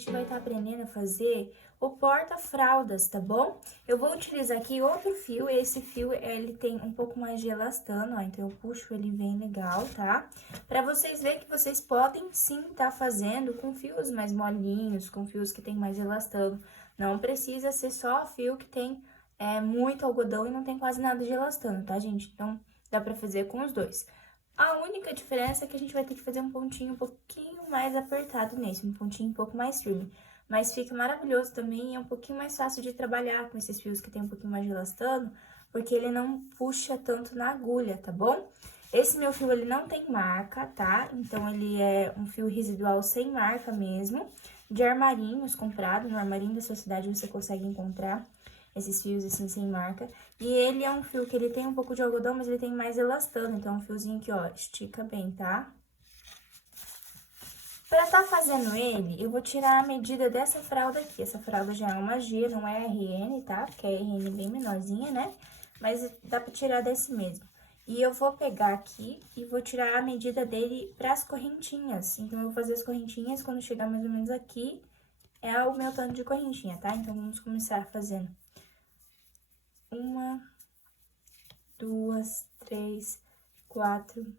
gente vai estar aprendendo a fazer o porta-fraldas, tá bom? Eu vou utilizar aqui outro fio, esse fio, ele tem um pouco mais de elastano, ó, então eu puxo ele bem legal, tá? Pra vocês verem que vocês podem sim estar fazendo com fios mais molinhos, com fios que tem mais elastano. Não precisa ser só fio que tem muito algodão e não tem quase nada de elastano, tá, gente? Então, dá pra fazer com os dois. A única diferença é que a gente vai ter que fazer um pontinho um pouquinho mais apertado nesse, um pontinho um pouco mais firme. Mas fica maravilhoso também e é um pouquinho mais fácil de trabalhar com esses fios que tem um pouquinho mais de elastano, porque ele não puxa tanto na agulha, tá bom? Esse meu fio, ele não tem marca, tá? Então, ele é um fio residual sem marca mesmo, de armarinhos comprado, no armarinho da sua cidade você consegue encontrar esses fios assim sem marca. E ele é um fio que ele tem um pouco de algodão, mas ele tem mais elastano, então é um fiozinho que, ó, estica bem, tá? Pra tá fazendo ele, eu vou tirar a medida dessa fralda aqui. Essa fralda já é uma G, não é RN, tá? Porque é RN bem menorzinha, né? Mas dá pra tirar desse mesmo. E eu vou pegar aqui e vou tirar a medida dele pras correntinhas. Então, eu vou fazer as correntinhas, quando chegar mais ou menos aqui, é o meu tanto de correntinha, tá? Então, vamos começar fazendo 1, 2, 3, 4,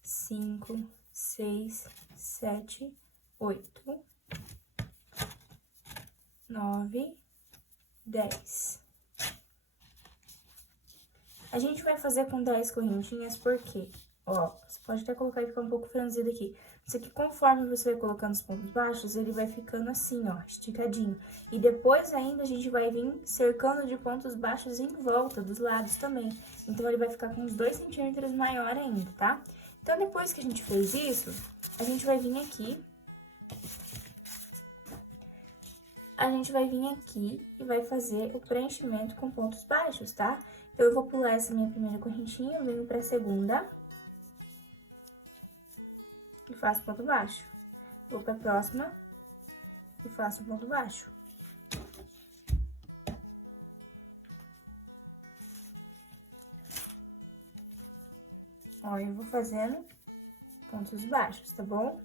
5, 6, 7, 8, 9, 10. A gente vai fazer com 10 correntinhas porque, ó, você pode até colocar e ficar um pouco franzido aqui. Isso aqui, conforme você vai colocando os pontos baixos, ele vai ficando assim, ó, esticadinho. E depois ainda a gente vai vir cercando de pontos baixos em volta, dos lados também. Então, ele vai ficar com uns 2 centímetros maior ainda, tá? Então, depois que a gente fez isso, a gente vai vir aqui. A gente vai vir aqui e vai fazer o preenchimento com pontos baixos, tá? Então, eu vou pular essa minha primeira correntinha, eu venho pra segunda. E faço ponto baixo. Vou pra próxima e faço um ponto baixo. Ó, eu vou fazendo pontos baixos, tá bom?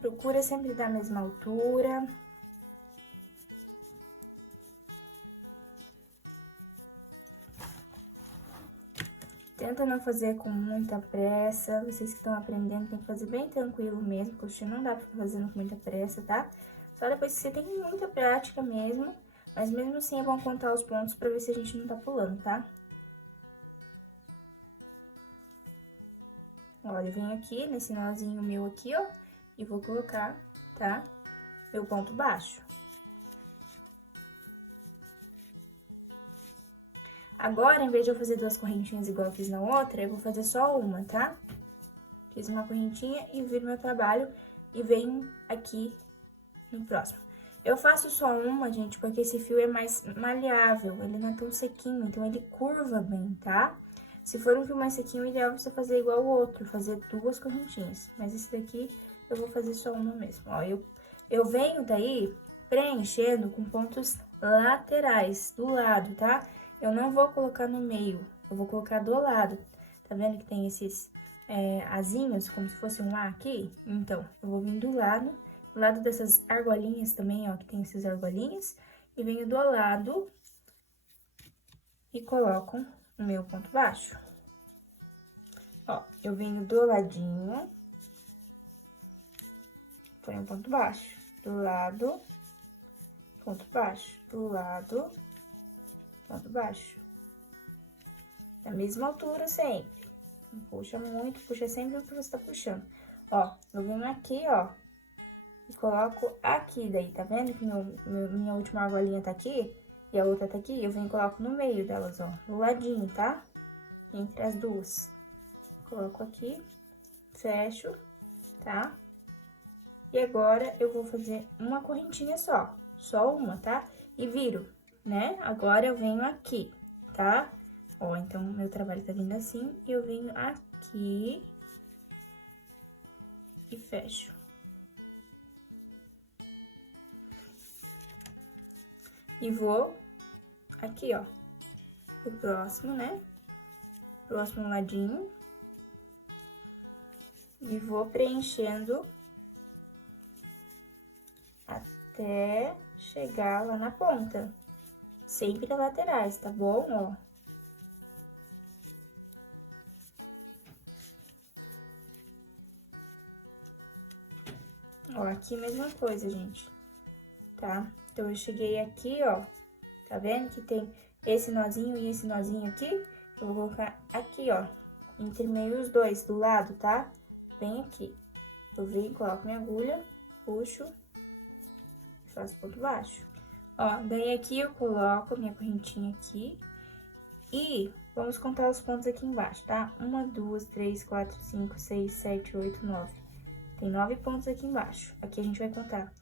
Procura sempre da mesma altura. Tenta não fazer com muita pressa. Vocês que estão aprendendo, tem que fazer bem tranquilo mesmo, porque não dá pra ficar fazendo com muita pressa, tá? Só depois que você tem muita prática mesmo. Mas mesmo assim é bom contar os pontos pra ver se a gente não tá pulando, tá? Olha, eu venho aqui nesse nozinho meu aqui, ó, e vou colocar, tá? Meu ponto baixo. Agora, em vez de eu fazer 2 correntinhas igual eu fiz na outra, eu vou fazer só uma, tá? Fiz uma correntinha e viro meu trabalho e venho aqui no próximo. Eu faço só uma, gente, porque esse fio é mais maleável, ele não é tão sequinho, então ele curva bem, tá? Se for um fio mais sequinho, o ideal é você fazer igual o outro, fazer 2 correntinhas. Mas esse daqui, eu vou fazer só uma mesmo. Ó, eu venho daí preenchendo com pontos laterais, do lado, tá? Eu não vou colocar no meio, eu vou colocar do lado. Tá vendo que tem esses asinhos, como se fosse um A aqui? Então, eu vou vir do lado dessas argolinhas também, ó, que tem esses argolinhas. E venho do lado e coloco o meu ponto baixo. Ó, eu venho do ladinho, ponho um ponto baixo, do lado, ponto baixo, do lado, ponto baixo. Da mesma altura sempre. Não puxa muito, puxa sempre o que você tá puxando. Ó, eu venho aqui, ó, e coloco aqui daí, tá vendo que minha última argolinha tá aqui? E a outra tá aqui? Eu venho e coloco no meio delas, ó, do ladinho, tá? Entre as duas. Coloco aqui, fecho, tá? E agora, eu vou fazer uma correntinha só uma, tá? E viro, né? Agora, eu venho aqui, tá? Ó, então, meu trabalho tá vindo assim, e eu venho aqui e fecho. E vou aqui, ó, pro próximo, né? Próximo ladinho. E vou preenchendo até chegar lá na ponta. Sempre laterais, tá bom? Ó. Ó, aqui mesma coisa, gente, tá? Então, eu cheguei aqui, ó, tá vendo que tem esse nozinho e esse nozinho aqui? Eu vou colocar aqui, ó, entre meio os dois, do lado, tá? Bem aqui. Eu venho, coloco minha agulha, puxo, faço ponto baixo. Ó, daí aqui eu coloco minha correntinha aqui e vamos contar os pontos aqui embaixo, tá? 1, 2, 3, 4, 5, 6, 7, 8, 9. Tem 9 pontos aqui embaixo. Aqui a gente vai contar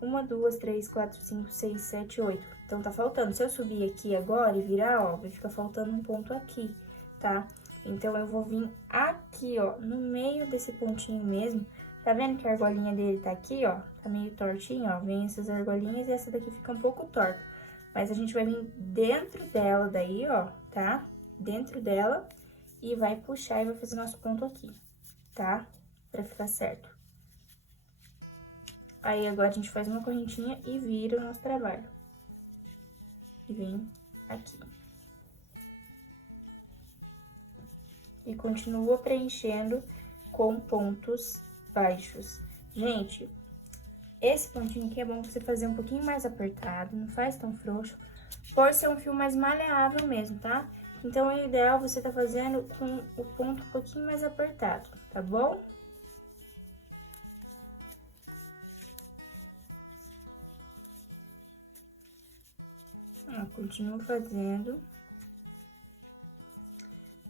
1, 2, 3, 4, 5, 6, 7, 8. Então, tá faltando. Se eu subir aqui agora e virar, ó, vai ficar faltando um ponto aqui, tá? Então, eu vou vir aqui, ó, no meio desse pontinho mesmo. Tá vendo que a argolinha dele tá aqui, ó? Tá meio tortinha, ó. Vem essas argolinhas e essa daqui fica um pouco torta. Mas a gente vai vir dentro dela daí, ó, tá? Dentro dela e vai puxar e vai fazer nosso ponto aqui, tá? Pra ficar certo. Aí, agora a gente faz uma correntinha e vira o nosso trabalho. E vem aqui. E continua preenchendo com pontos baixos. Gente, esse pontinho aqui é bom você fazer um pouquinho mais apertado, não faz tão frouxo, por ser um fio mais maleável mesmo, tá? Então, é ideal você tá fazendo com o ponto um pouquinho mais apertado, tá bom? Ó, continuo fazendo.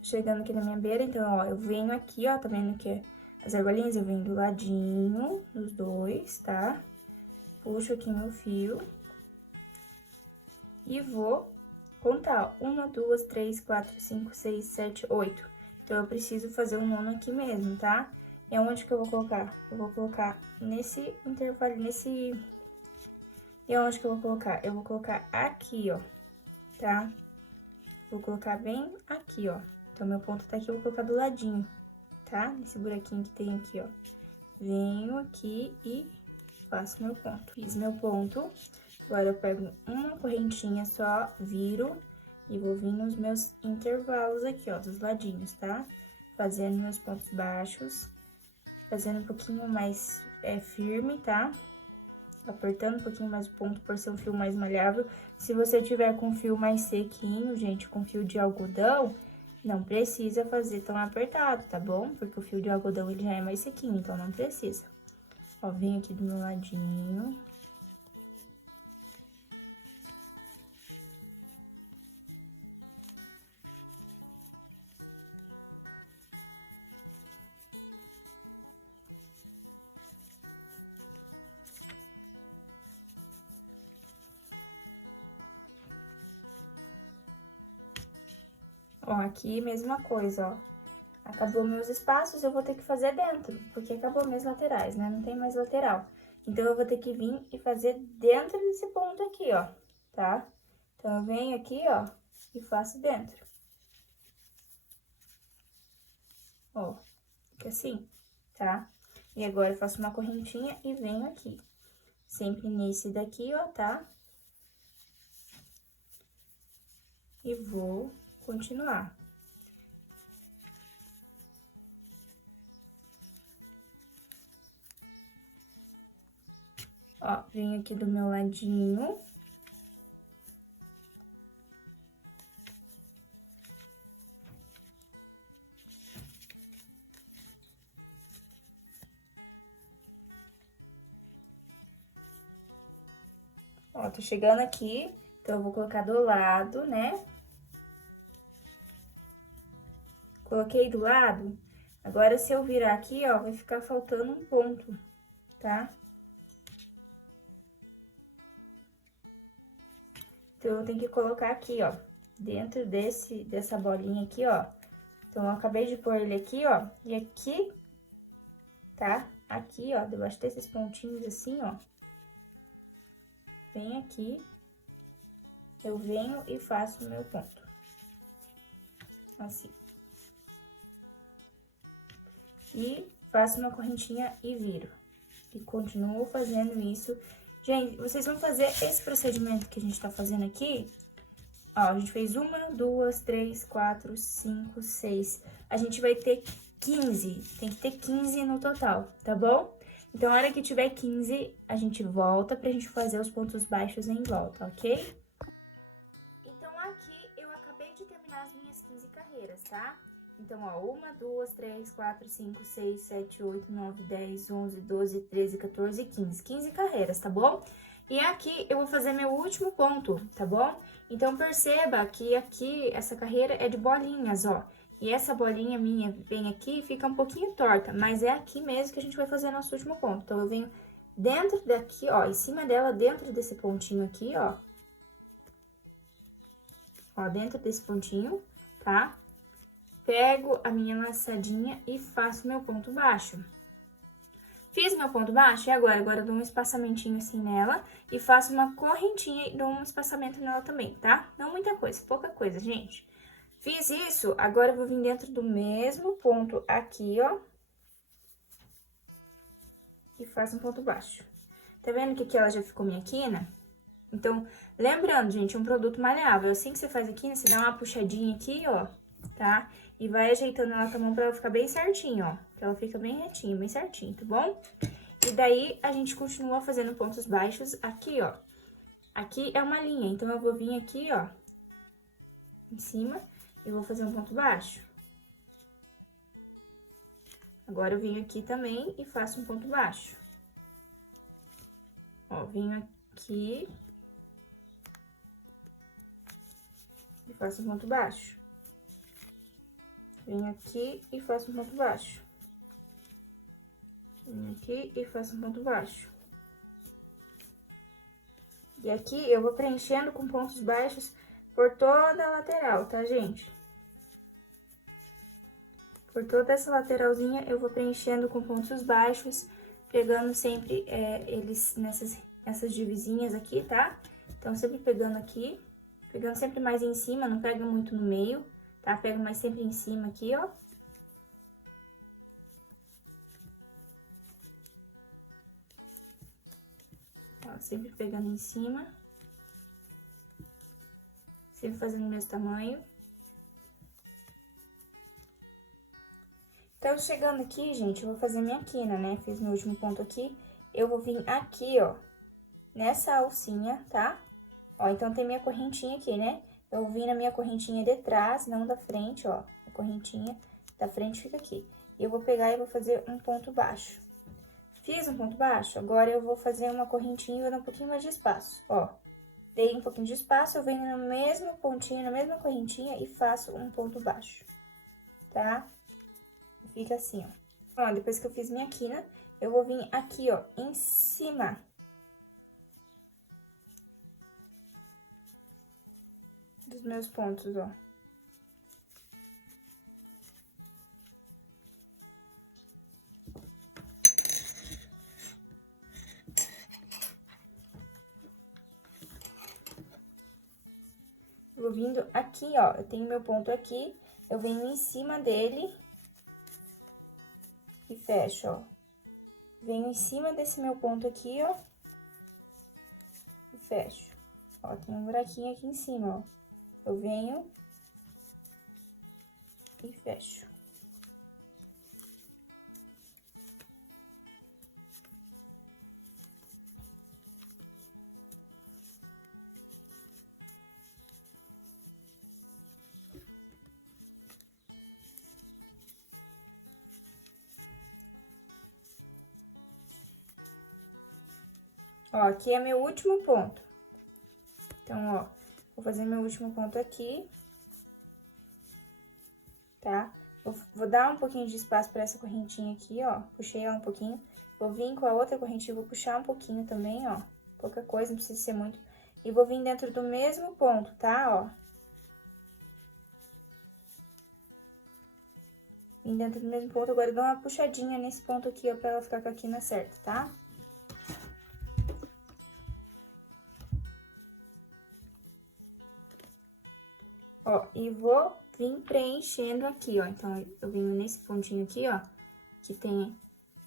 Chegando aqui na minha beira, então, ó, eu venho aqui, ó, tá vendo que as argolinhas eu venho do ladinho, dos dois, tá? Puxo aqui meu fio. E vou contar, ó, 1, 2, 3, 4, 5, 6, 7, 8. Então, eu preciso fazer o nono aqui mesmo, tá? E aonde que eu vou colocar? Eu vou colocar nesse intervalo, nesse... E aonde que eu vou colocar? Eu vou colocar aqui, ó, tá? Vou colocar bem aqui, ó. Então, meu ponto tá aqui, eu vou colocar do ladinho, tá? Nesse buraquinho que tem aqui, ó. Venho aqui e faço meu ponto. Fiz meu ponto. Agora, eu pego uma correntinha só, viro e vou vir nos meus intervalos aqui, ó, dos ladinhos, tá? Fazendo meus pontos baixos, fazendo um pouquinho mais firme, tá? Apertando um pouquinho mais o ponto por ser um fio mais malhável. Se você tiver com fio mais sequinho, gente, com fio de algodão, não precisa fazer tão apertado, tá bom? Porque o fio de algodão, ele já é mais sequinho, então não precisa. Ó, venho aqui do meu ladinho. Ó, aqui mesma coisa, ó. Acabou meus espaços, eu vou ter que fazer dentro, porque acabou minhas laterais, né? Não tem mais lateral. Então, eu vou ter que vir e fazer dentro desse ponto aqui, ó, tá? Então, eu venho aqui, ó, e faço dentro. Ó, fica assim, tá? E agora, eu faço uma correntinha e venho aqui. Sempre nesse daqui, ó, tá? E vou continuar. Ó, venho aqui do meu ladinho. Ó, tô chegando aqui, então eu vou colocar do lado, né? Coloquei do lado, agora se eu virar aqui, ó, vai ficar faltando um ponto, tá? Então, eu tenho que colocar aqui, ó, dentro dessa bolinha aqui, ó. Então, eu acabei de pôr ele aqui, ó, e aqui, tá? Aqui, ó, debaixo desses pontinhos assim, ó. Bem aqui. eu venho e faço o meu ponto. Assim. E faço uma correntinha e viro. E continuo fazendo isso. Gente, vocês vão fazer esse procedimento que a gente tá fazendo aqui. Ó, a gente fez 1, 2, 3, 4, 5, 6. A gente vai ter 15. Tem que ter 15 no total, tá bom? Então, na hora que tiver 15, a gente volta pra gente fazer os pontos baixos em volta, ok? Então, aqui eu acabei de terminar as minhas 15 carreiras, tá? Então, ó, 1, 2, 3, 4, 5, 6, 7, 8, 9, 10, 11, 12, 13, 14, 15. 15 carreiras, tá bom? E aqui eu vou fazer meu último ponto, tá bom? Então, perceba que aqui, essa carreira é de bolinhas, ó. E essa bolinha minha vem aqui e fica um pouquinho torta, mas é aqui mesmo que a gente vai fazer nosso último ponto. Então, eu venho dentro daqui, ó, em cima dela, dentro desse pontinho aqui, ó. Ó, dentro desse pontinho, tá? Pego a minha laçadinha e faço meu ponto baixo. Fiz meu ponto baixo e agora eu dou um espaçamentinho assim nela e faço uma correntinha e dou um espaçamento nela também, tá? Não muita coisa, pouca coisa, gente. Fiz isso, agora eu vou vir dentro do mesmo ponto aqui, ó. E faço um ponto baixo. Tá vendo que aqui ela já ficou minha quina? Então, lembrando, gente, é um produto maleável. Assim que você faz a quina, você dá uma puxadinha aqui, ó, tá? E vai ajeitando ela com a mão pra ela ficar bem certinho, ó. Que ela fica bem retinha, bem certinho, tá bom? E daí, a gente continua fazendo pontos baixos aqui, ó. Aqui é uma linha, então eu vou vir aqui, ó, em cima, e vou fazer um ponto baixo. Agora, eu venho aqui também e faço um ponto baixo. Ó, venho aqui e faço um ponto baixo. Venho aqui e faço um ponto baixo. Venho aqui e faço um ponto baixo. E aqui eu vou preenchendo com pontos baixos por toda a lateral, tá, gente? Por toda essa lateralzinha eu vou preenchendo com pontos baixos, pegando sempre eles nessas divisinhas aqui, tá? Então, sempre pegando aqui, pegando sempre mais em cima, não pega muito no meio, tá? Pego mais sempre em cima aqui, ó. Ó, sempre pegando em cima. Sempre fazendo o mesmo tamanho. Então, chegando aqui, gente, eu vou fazer minha quina, né? Fiz meu último ponto aqui. Eu vou vir aqui, ó, nessa alcinha, tá? Ó, então, tem minha correntinha aqui, né? Eu vim na minha correntinha de trás, não da frente, ó. A correntinha da frente fica aqui. E eu vou pegar e vou fazer um ponto baixo. Fiz um ponto baixo, agora eu vou fazer uma correntinha e vou dar um pouquinho mais de espaço, ó. Dei um pouquinho de espaço, eu venho no mesmo pontinho, na mesma correntinha e faço um ponto baixo, tá? Fica assim, ó. Ó, depois que eu fiz minha quina, eu vou vir aqui, ó, em cima. Dos meus pontos, ó. Vou vindo aqui, ó, eu tenho meu ponto aqui, eu venho em cima dele e fecho, ó. Venho em cima desse meu ponto aqui, ó, e fecho. Ó, tem um buraquinho aqui em cima, ó. Eu venho e fecho. Ó, aqui é meu último ponto. Então, ó, vou fazer meu último ponto aqui, tá? Vou dar um pouquinho de espaço pra essa correntinha aqui, ó. Puxei ela um pouquinho. Vou vir com a outra correntinha, vou puxar um pouquinho também, ó. Pouca coisa, não precisa ser muito. E vou vir dentro do mesmo ponto, tá? Ó. Vim dentro do mesmo ponto, agora eu dou uma puxadinha nesse ponto aqui, ó, pra ela ficar com a quina certa, tá? Ó, e vou vir preenchendo aqui, ó. Então, eu venho nesse pontinho aqui, ó, que tem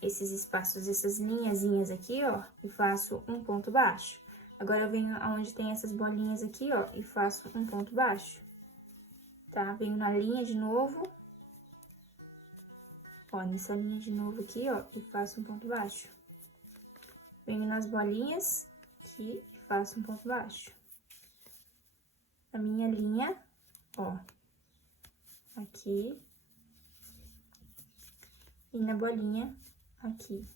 esses espaços, essas linhazinhas aqui, ó, e faço um ponto baixo. Agora, eu venho aonde tem essas bolinhas aqui, ó, e faço um ponto baixo, tá? Venho na linha de novo, ó, nessa linha de novo aqui, ó, e faço um ponto baixo. Venho nas bolinhas aqui e faço um ponto baixo. A minha linha, ó, aqui, e na bolinha aqui.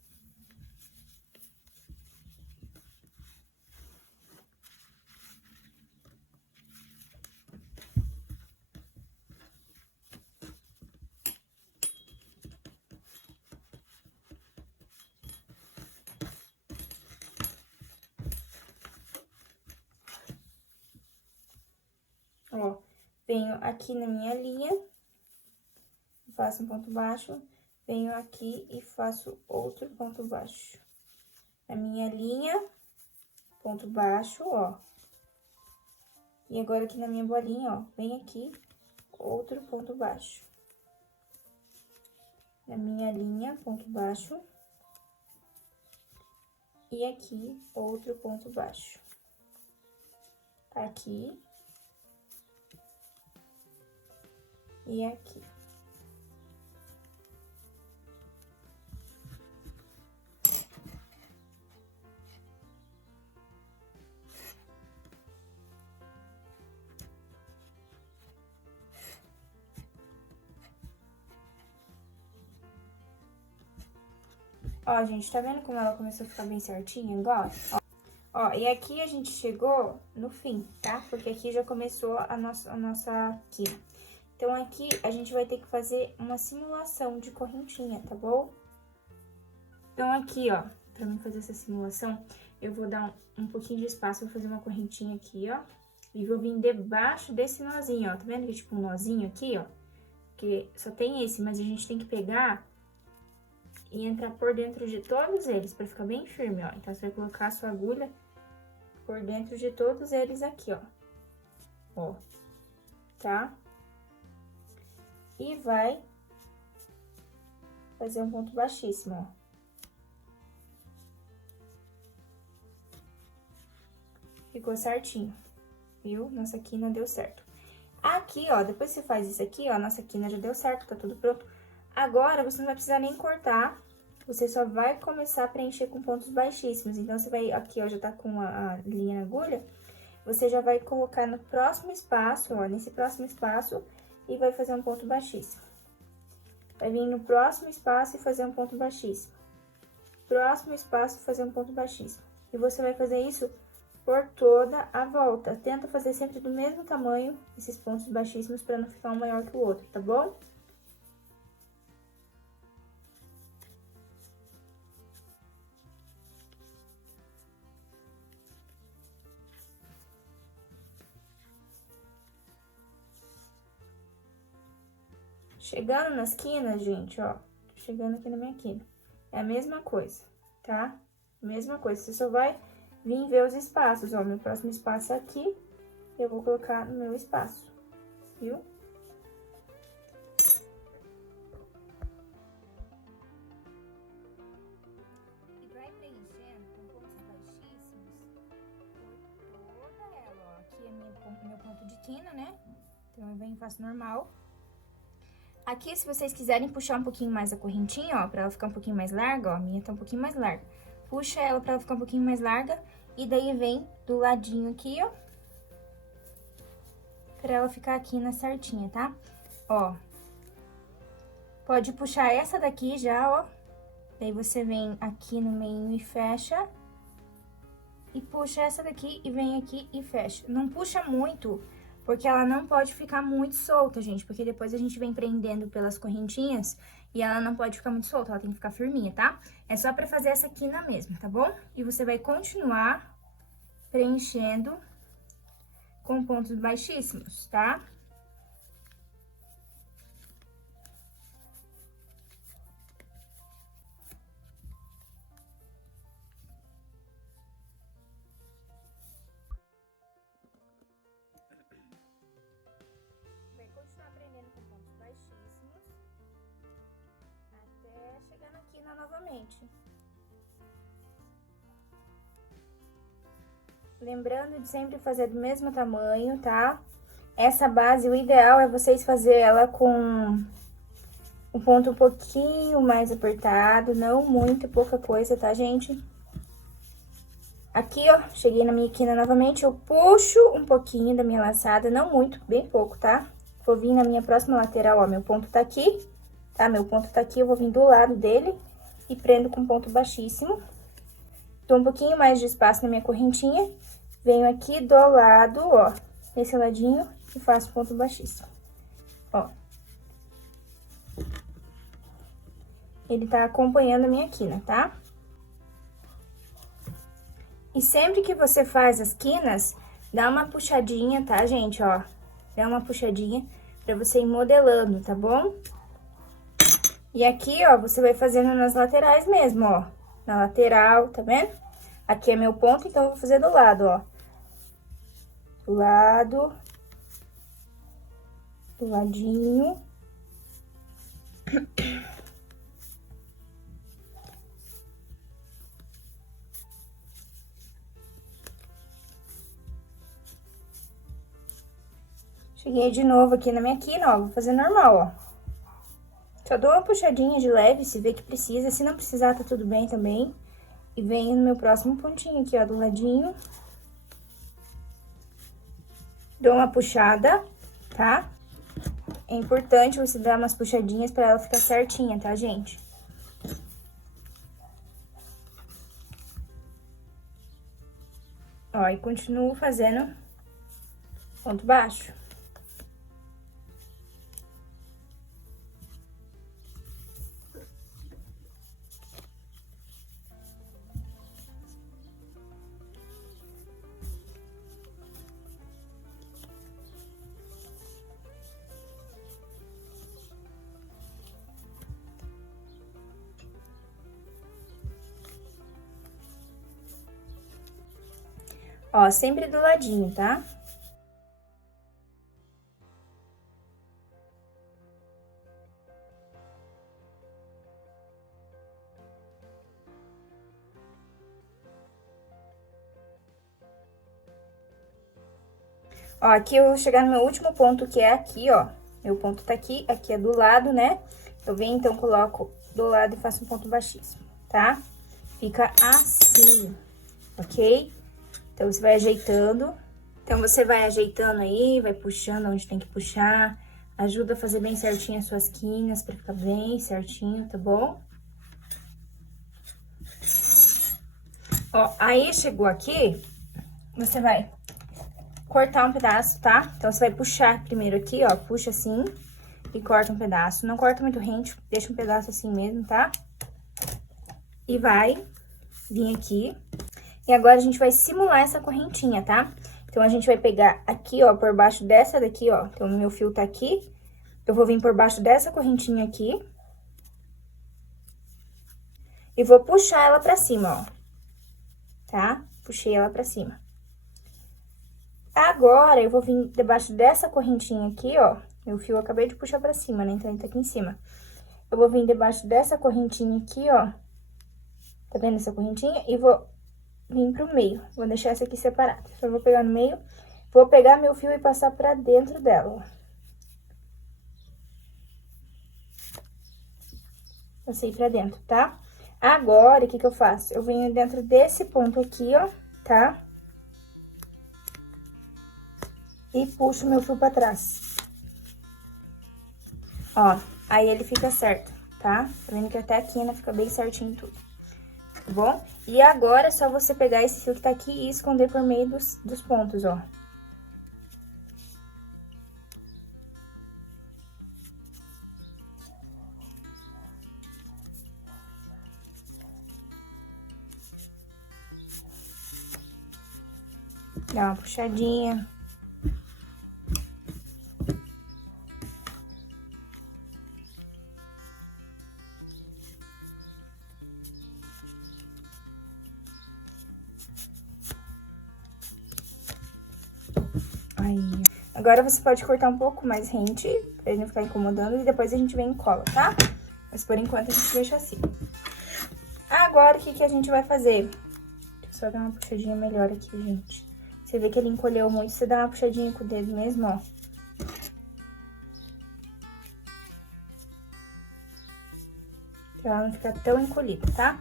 Ó, venho aqui na minha linha, faço um ponto baixo, venho aqui e faço outro ponto baixo. Na minha linha, ponto baixo, ó. E agora, aqui na minha bolinha, ó, vem aqui, outro ponto baixo. Na minha linha, ponto baixo. E aqui, outro ponto baixo. Aqui. E aqui. Ó, gente, tá vendo como ela começou a ficar bem certinha agora? Ó, e aqui a gente chegou no fim, tá? Porque aqui já começou a nossa quina. Então, aqui a gente vai ter que fazer uma simulação de correntinha, tá bom? Então, aqui, ó, pra mim fazer essa simulação, eu vou dar um pouquinho de espaço, vou fazer uma correntinha aqui, ó. E vou vir debaixo desse nozinho, ó. Tá vendo que tipo um nozinho aqui, ó? Que só tem esse, mas a gente tem que pegar e entrar por dentro de todos eles, pra ficar bem firme, ó. Então, você vai colocar a sua agulha por dentro de todos eles aqui, ó. Ó, tá? E vai fazer um ponto baixíssimo, ó. Ficou certinho, viu? Nossa quina deu certo. Aqui, ó, depois que você faz isso aqui, ó, nossa quina já deu certo, tá tudo pronto. Agora, você não vai precisar nem cortar, você só vai começar a preencher com pontos baixíssimos. Então, você vai, aqui, ó, já tá com a linha na agulha, você já vai colocar no próximo espaço, ó, nesse próximo espaço, e vai fazer um ponto baixíssimo. Vai vir no próximo espaço e fazer um ponto baixíssimo. Próximo espaço e fazer um ponto baixíssimo. E você vai fazer isso por toda a volta. Tenta fazer sempre do mesmo tamanho, esses pontos baixíssimos, para não ficar um maior que o outro, tá bom? Chegando nas quinas, gente, ó, chegando aqui na minha quina, é a mesma coisa, tá? Mesma coisa, você só vai vir ver os espaços, ó, meu próximo espaço é aqui, eu vou colocar no meu espaço, viu? E vai preenchendo com pontos baixíssimos por toda ela, ó. Aqui é meu ponto de quina, né? Então, eu venho e faço normal. Aqui, se vocês quiserem puxar um pouquinho mais a correntinha, ó, pra ela ficar um pouquinho mais larga, ó, a minha tá um pouquinho mais larga. Puxa ela pra ela ficar um pouquinho mais larga, e daí vem do ladinho aqui, ó, pra ela ficar aqui na certinha, tá? Ó, pode puxar essa daqui já, ó, daí você vem aqui no meio e fecha, e puxa essa daqui e vem aqui e fecha. Não puxa muito, porque ela não pode ficar muito solta, gente, porque depois a gente vem prendendo pelas correntinhas e ela não pode ficar muito solta, ela tem que ficar firminha, tá? É só pra fazer essa quina mesmo, tá bom? E você vai continuar preenchendo com pontos baixíssimos, tá? novamente. Lembrando de sempre fazer do mesmo tamanho, tá? Essa base, o ideal é vocês fazer ela com um ponto um pouquinho mais apertado, não muito, pouca coisa, tá, gente? Aqui, ó, cheguei na minha quina novamente, eu puxo um pouquinho da minha laçada, não muito, bem pouco, tá? Vou vir na minha próxima lateral, ó, meu ponto tá aqui, tá? Meu ponto tá aqui, eu vou vir do lado dele e prendo com ponto baixíssimo. Dou um pouquinho mais de espaço na minha correntinha, venho aqui do lado, ó, nesse ladinho e faço ponto baixíssimo, ó. Ele tá acompanhando a minha quina, tá? E sempre que você faz as quinas, dá uma puxadinha, tá, gente, ó? Dá uma puxadinha pra você ir modelando, tá bom? E aqui, ó, você vai fazendo nas laterais mesmo, ó. Na lateral, tá vendo? Aqui é meu ponto, então eu vou fazer do lado, ó. Do lado. Do ladinho. Cheguei de novo aqui na minha quina, ó, vou fazer normal, ó. Só dou uma puxadinha de leve, se vê que precisa, se não precisar, tá tudo bem também. E venho no meu próximo pontinho aqui, ó, do ladinho. Dou uma puxada, tá? É importante você dar umas puxadinhas pra ela ficar certinha, tá, gente? Ó, e continuo fazendo ponto baixo. Ó, sempre do ladinho, tá? Ó, aqui eu vou chegar no meu último ponto, que é aqui, ó. Meu ponto tá aqui, aqui é do lado, né? Eu venho, então, coloco do lado e faço um ponto baixíssimo, tá? Fica assim, ok? Então, você vai ajeitando. Então, você vai ajeitando aí, vai puxando onde tem que puxar. Ajuda a fazer bem certinho as suas quinas, pra ficar bem certinho, tá bom? Ó, aí chegou aqui, você vai cortar um pedaço, tá? Então, você vai puxar primeiro aqui, ó, puxa assim e corta um pedaço. Não corta muito rente, deixa um pedaço assim mesmo, tá? E vai vir aqui. E agora, a gente vai simular essa correntinha, tá? Então, a gente vai pegar aqui, ó, por baixo dessa daqui, ó. Então, o meu fio tá aqui. Eu vou vir por baixo dessa correntinha aqui. E vou puxar ela pra cima, ó. Tá? Puxei ela pra cima. Agora, eu vou vir debaixo dessa correntinha aqui, ó. Meu fio eu acabei de puxar pra cima, né? Então, ele tá aqui em cima. Eu vou vir debaixo dessa correntinha aqui, ó. Tá vendo essa correntinha? E vou vir pro meio. Vou deixar essa aqui separada. Só vou pegar no meio. Vou pegar meu fio e passar pra dentro dela, ó. Passei pra dentro, tá? Agora, o que que eu faço? Eu venho dentro desse ponto aqui, ó, tá? E puxo meu fio pra trás. Ó, aí ele fica certo, tá? Tá vendo que até a quina fica bem certinho tudo, tá bom? E agora, é só você pegar esse fio que tá aqui e esconder por meio dos pontos, ó. Dá uma puxadinha. Aí. Agora, você pode cortar um pouco mais rente, pra ele não ficar incomodando, e depois a gente vem e cola, tá? Mas, por enquanto, a gente deixa assim. Agora, o que que a gente vai fazer? Deixa eu só dar uma puxadinha melhor aqui, gente. Você vê que ele encolheu muito, você dá uma puxadinha com o dedo mesmo, ó. Pra ela não ficar tão encolhida, tá?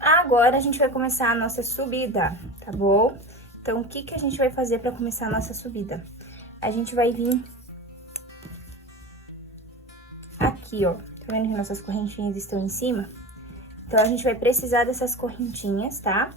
Agora, a gente vai começar a nossa subida, tá bom? Então, o que que a gente vai fazer pra começar a nossa subida? A gente vai vir aqui, ó. Tá vendo que nossas correntinhas estão em cima? Então, a gente vai precisar dessas correntinhas, tá?